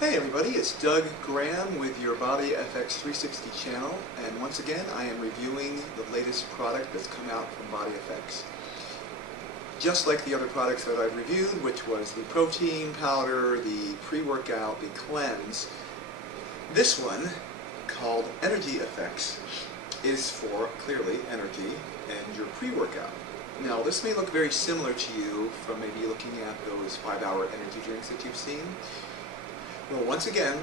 Hey everybody, it's Doug Graham with your Body FX 360 channel, and once again I am reviewing the latest product that's come out from Body FX. Just like the other products that I've reviewed, which was the protein powder, the pre-workout, the cleanse, this one, called Energy Effects, is for, clearly, energy and your pre-workout. Now this may look very similar to you from maybe looking at those 5-hour energy drinks that you've seen. Well, once again,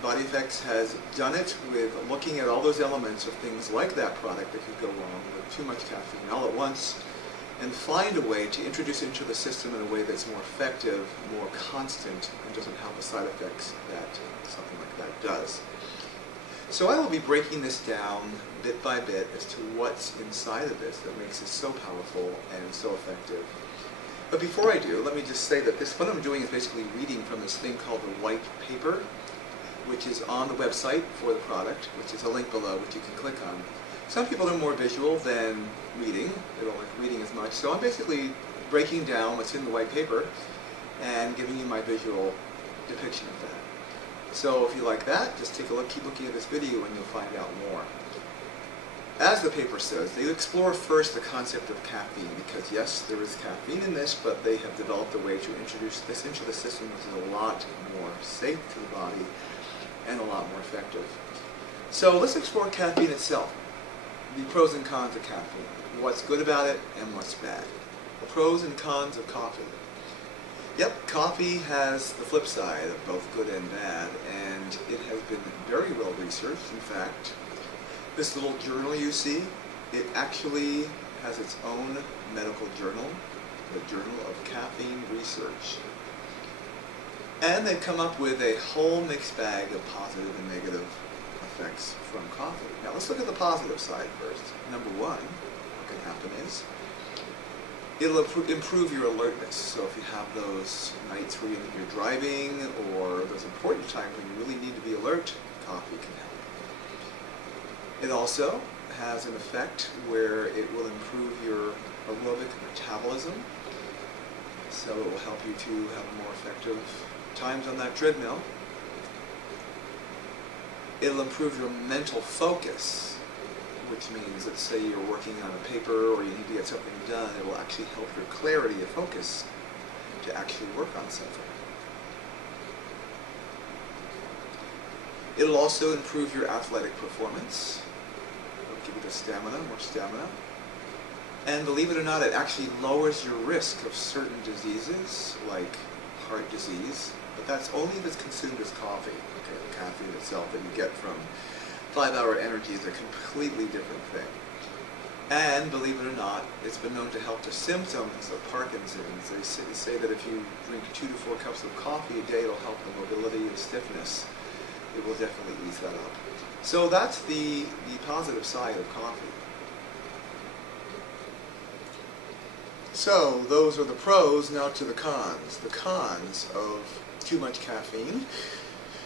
Body FX has done it with looking at all those elements of things like that product that could go wrong with too much caffeine all at once, and find a way to introduce it into the system in a way that's more effective, more constant, and doesn't have the side effects that something like that does. So I will be breaking this down bit by bit as to what's inside of this that makes it so powerful and so effective. But before I do, let me just say that what I'm doing is basically reading from this thing called the white paper, which is on the website for the product, which is a link below which you can click on. Some people are more visual than reading. They don't like reading as much. So I'm basically breaking down what's in the white paper and giving you my visual depiction of that. So if you like that, just take a look, keep looking at this video and you'll find out more. As the paper says, they explore first the concept of caffeine, because yes, there is caffeine in this, but they have developed a way to introduce this into the system which is a lot more safe to the body and a lot more effective. So let's explore caffeine itself, the pros and cons of caffeine, what's good about it and what's bad. The pros and cons of coffee. Yep, coffee has the flip side of both good and bad, and it has been very well researched. In fact, this little journal you see, it actually has its own medical journal, the Journal of Caffeine Research. And they've come up with a whole mixed bag of positive and negative effects from coffee. Now let's look at the positive side first. Number one, what can happen is, it'll improve your alertness. So if you have those nights where you're driving or those important times when you really need to be alert, coffee can help. It also has an effect where it will improve your aerobic metabolism. So it will help you to have more effective times on that treadmill. It'll improve your mental focus, which means that say you're working on a paper or you need to get something done, it will actually help your clarity of focus to actually work on something. It'll also improve your athletic performance. It'll give you the stamina, more stamina. And believe it or not, it actually lowers your risk of certain diseases like heart disease, but that's only if it's consumed as coffee. Okay, the caffeine itself that you get from 5-hour energy is a completely different thing. And believe it or not, it's been known to help the symptoms of Parkinson's. They say that if you drink 2 to 4 cups of coffee a day, it'll help the mobility and stiffness. It will definitely ease that up. So that's the positive side of coffee. So those are the pros. Now to the cons. The cons of too much caffeine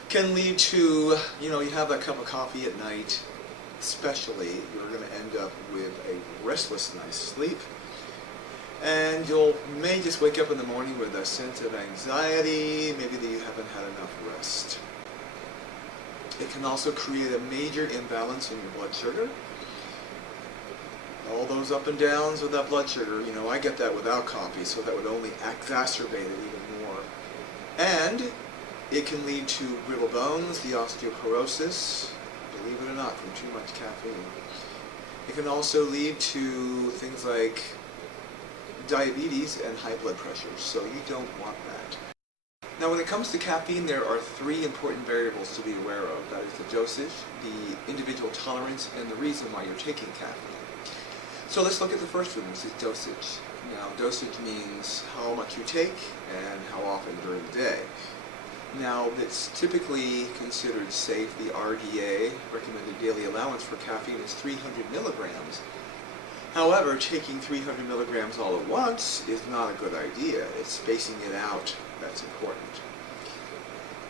can lead to, you have that cup of coffee at night, especially, you're going to end up with a restless night's sleep. And you may just wake up in the morning with a sense of anxiety, maybe that you haven't had enough rest. It can also create a major imbalance in your blood sugar. All those up and downs with that blood sugar, I get that without coffee, so that would only exacerbate it even more. And it can lead to brittle bones, the osteoporosis, believe it or not, from too much caffeine. It can also lead to things like diabetes and high blood pressure, so you don't want that. Now when it comes to caffeine, there are 3 important variables to be aware of. That is the dosage, the individual tolerance, and the reason why you're taking caffeine. So let's look at the first one, which is dosage. Now dosage means how much you take and how often during the day. Now it's typically considered safe. The RDA, recommended daily allowance for caffeine, is 300 milligrams. However, taking 300 milligrams all at once is not a good idea. It's spacing it out that's important.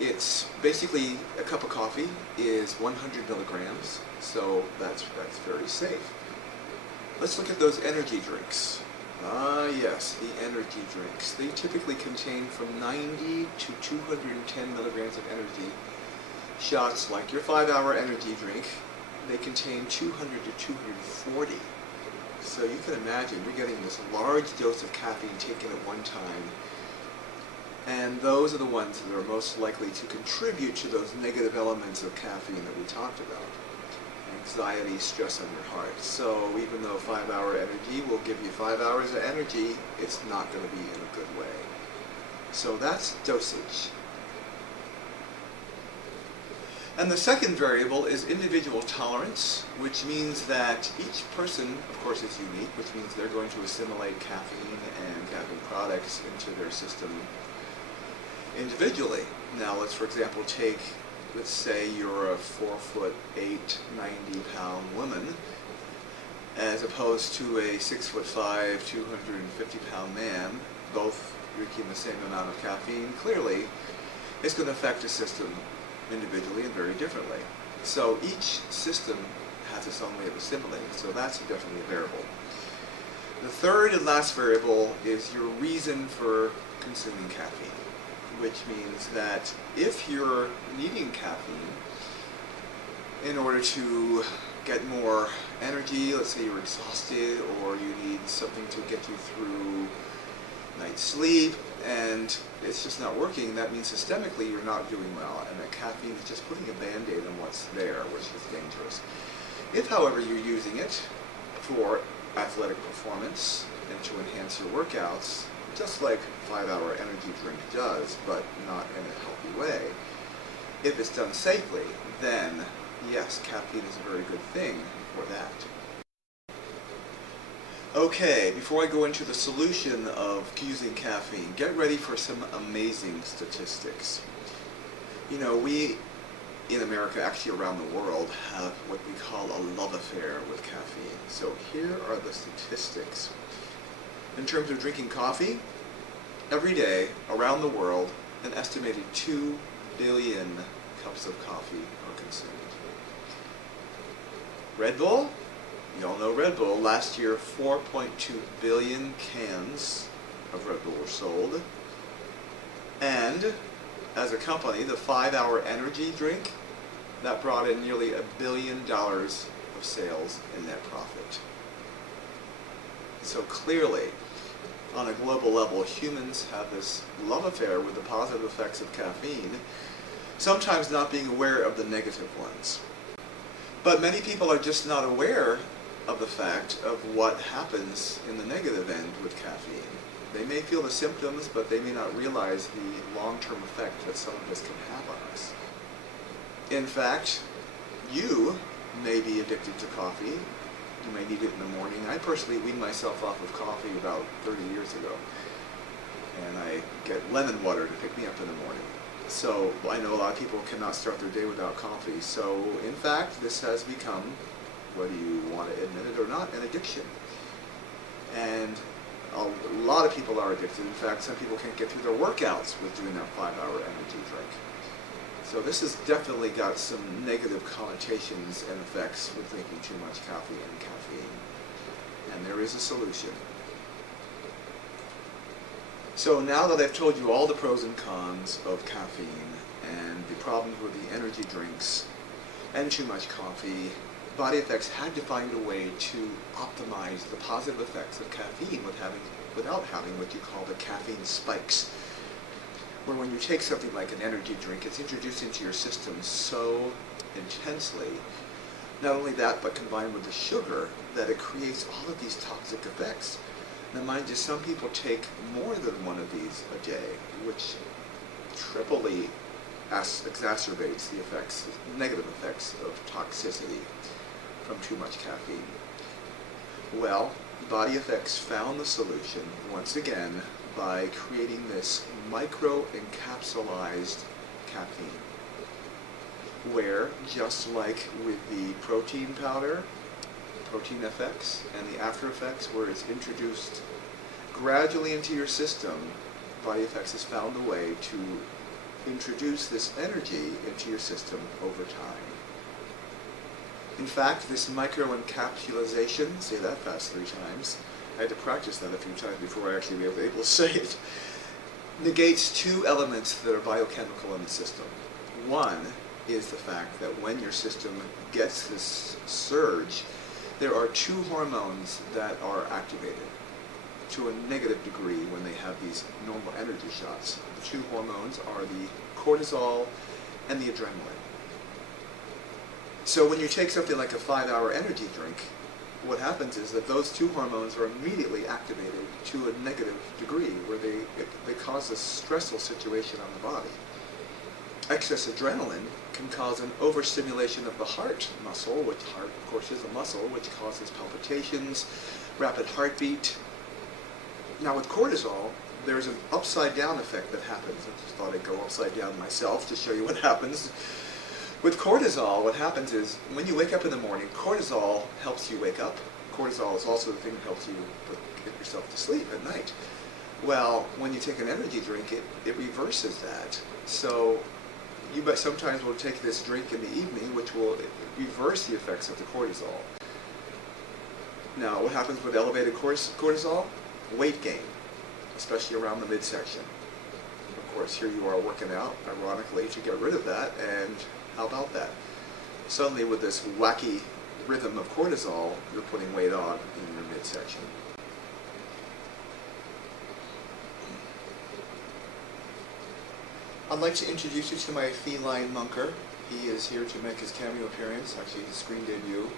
It's basically a cup of coffee is 100 milligrams, so that's very safe. Let's look at those energy drinks. Ah, yes, the energy drinks. They typically contain from 90 to 210 milligrams of energy. Shots like your 5-hour energy drink, they contain 200 to 240. So you can imagine you're getting this large dose of caffeine taken at one time. And those are the ones that are most likely to contribute to those negative elements of caffeine that we talked about. Anxiety, stress on your heart. So even though 5-hour energy will give you 5 hours of energy, it's not going to be in a good way. So that's dosage. And the second variable is individual tolerance, which means that each person, of course, is unique, which means they're going to assimilate caffeine and caffeine products into their system individually. Now let's, for example, let's say you're a 4'8", 90-pound woman, as opposed to a 6'5", 250-pound man, both drinking the same amount of caffeine. Clearly, it's going to affect the system individually and very differently. So each system has its own way of assimilating, so that's definitely a variable. The third and last variable is your reason for consuming caffeine, which means that if you're needing caffeine in order to get more energy, let's say you're exhausted or you need something to get you through night's sleep and it's just not working, that means systemically you're not doing well, and that caffeine is just putting a band-aid on what's there, which is dangerous. If, however, you're using it for athletic performance and to enhance your workouts, just like 5-hour energy drink does, but not in a healthy way, if it's done safely, then yes, caffeine is a very good thing for that. Okay, before I go into the solution of using caffeine, get ready for some amazing statistics. You know, we in America, actually around the world, have what we call a love affair with caffeine. So here are the statistics. In terms of drinking coffee, every day around the world, an estimated 2 billion cups of coffee are consumed. Red Bull? You all know Red Bull. Last year, 4.2 billion cans of Red Bull were sold. And as a company, the 5-hour energy drink, that brought in nearly $1 billion of sales in net profit. So clearly, on a global level, humans have this love affair with the positive effects of caffeine, sometimes not being aware of the negative ones. But many people are just not aware of the fact of what happens in the negative end with caffeine. They may feel the symptoms, but they may not realize the long-term effect that some of this can have on us. In fact, you may be addicted to coffee. You may need it in the morning. I personally weaned myself off of coffee about 30 years ago. And I get lemon water to pick me up in the morning. So I know a lot of people cannot start their day without coffee. So in fact, this has become, whether you want to admit it or not, an addiction. And a lot of people are addicted. In fact, some people can't get through their workouts with doing that 5-hour energy drink. So this has definitely got some negative connotations and effects with drinking too much coffee and caffeine. And there is a solution. So now that I've told you all the pros and cons of caffeine and the problems with the energy drinks and too much coffee, Body Effects had to find a way to optimize the positive effects of caffeine without having what you call the caffeine spikes, where when you take something like an energy drink, it's introduced into your system so intensely, not only that, but combined with the sugar, that it creates all of these toxic effects. Now mind you, some people take more than one of these a day, which triply exacerbates the effects, negative effects of toxicity from too much caffeine. Well, Body Effects found the solution, once again, by creating this micro-encapsulized caffeine, where, just like with the protein powder, Protein FX, and the After Effects, where it's introduced gradually into your system, Body Effects has found a way to introduce this energy into your system over time. In fact, this microencapsulation, say that fast 3 times, I had to practice that a few times before I actually was able to say it, negates two elements that are biochemical in the system. One is the fact that when your system gets this surge, there are two hormones that are activated to a negative degree when they have these normal energy shots. The two hormones are the cortisol and the adrenaline. So when you take something like a 5-hour energy drink, what happens is that those two hormones are immediately activated to a negative degree where they cause a stressful situation on the body. Excess adrenaline can cause an overstimulation of the heart muscle, which heart, of course, is a muscle, which causes palpitations, rapid heartbeat. Now with cortisol, there's an upside-down effect that happens. I just thought I'd go upside down myself to show you what happens. With cortisol, what happens is when you wake up in the morning, cortisol helps you wake up. Cortisol is also the thing that helps you get yourself to sleep at night. Well, when you take an energy drink, it reverses that. So you sometimes will take this drink in the evening, which will reverse the effects of the cortisol. Now, what happens with elevated cortisol? Weight gain, especially around the midsection. Of course, here you are working out, ironically, to get rid of that, and how about that? Suddenly, with this wacky rhythm of cortisol, you're putting weight on in your midsection. I'd like to introduce you to my feline monker. He is here to make his cameo appearance, actually his screen debut,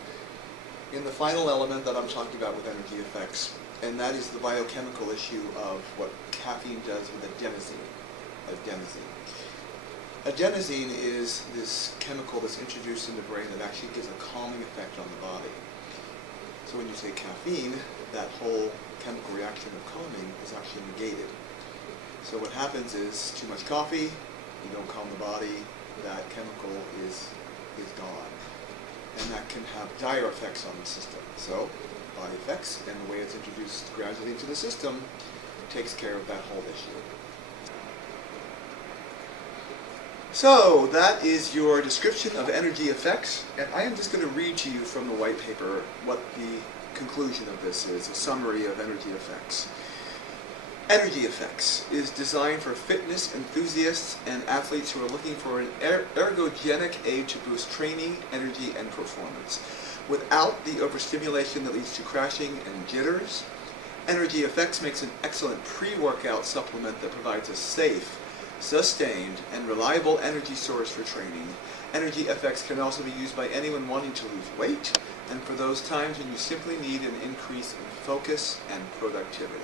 in the final element that I'm talking about with energy effects, and that is the biochemical issue of what caffeine does with adenosine. Adenosine is this chemical that's introduced in the brain that actually gives a calming effect on the body. So when you take caffeine, that whole chemical reaction of calming is actually negated. So what happens is too much coffee, you don't calm the body, that chemical is gone. And that can have dire effects on the system. So body effects and the way it's introduced gradually into the system takes care of that whole issue. So that is your description of energy effects, and I am just going to read to you from the white paper what the conclusion of this is, a summary of energy effects. Energy effects is designed for fitness enthusiasts and athletes who are looking for an ergogenic aid to boost training, energy, and performance. Without the overstimulation that leads to crashing and jitters, Energy Effects makes an excellent pre-workout supplement that provides a safe, sustained, and reliable energy source for training. Energy Effects can also be used by anyone wanting to lose weight, and for those times when you simply need an increase in focus and productivity.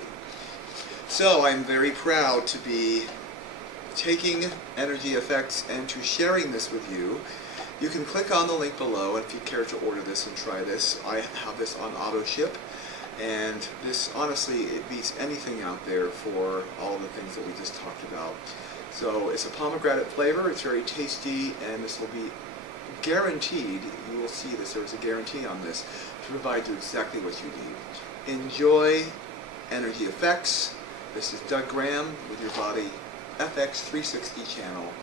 So I'm very proud to be taking Energy Effects and to sharing this with you. You can click on the link below if you care to order this and try this. I have this on auto ship, and this, honestly, it beats anything out there for all the things that we just talked about. So it's a pomegranate flavor, it's very tasty, and this will be guaranteed, you will see this, there's a guarantee on this, to provide you exactly what you need. Enjoy Energy Effects. This is Doug Graham with your Body FX 360 channel.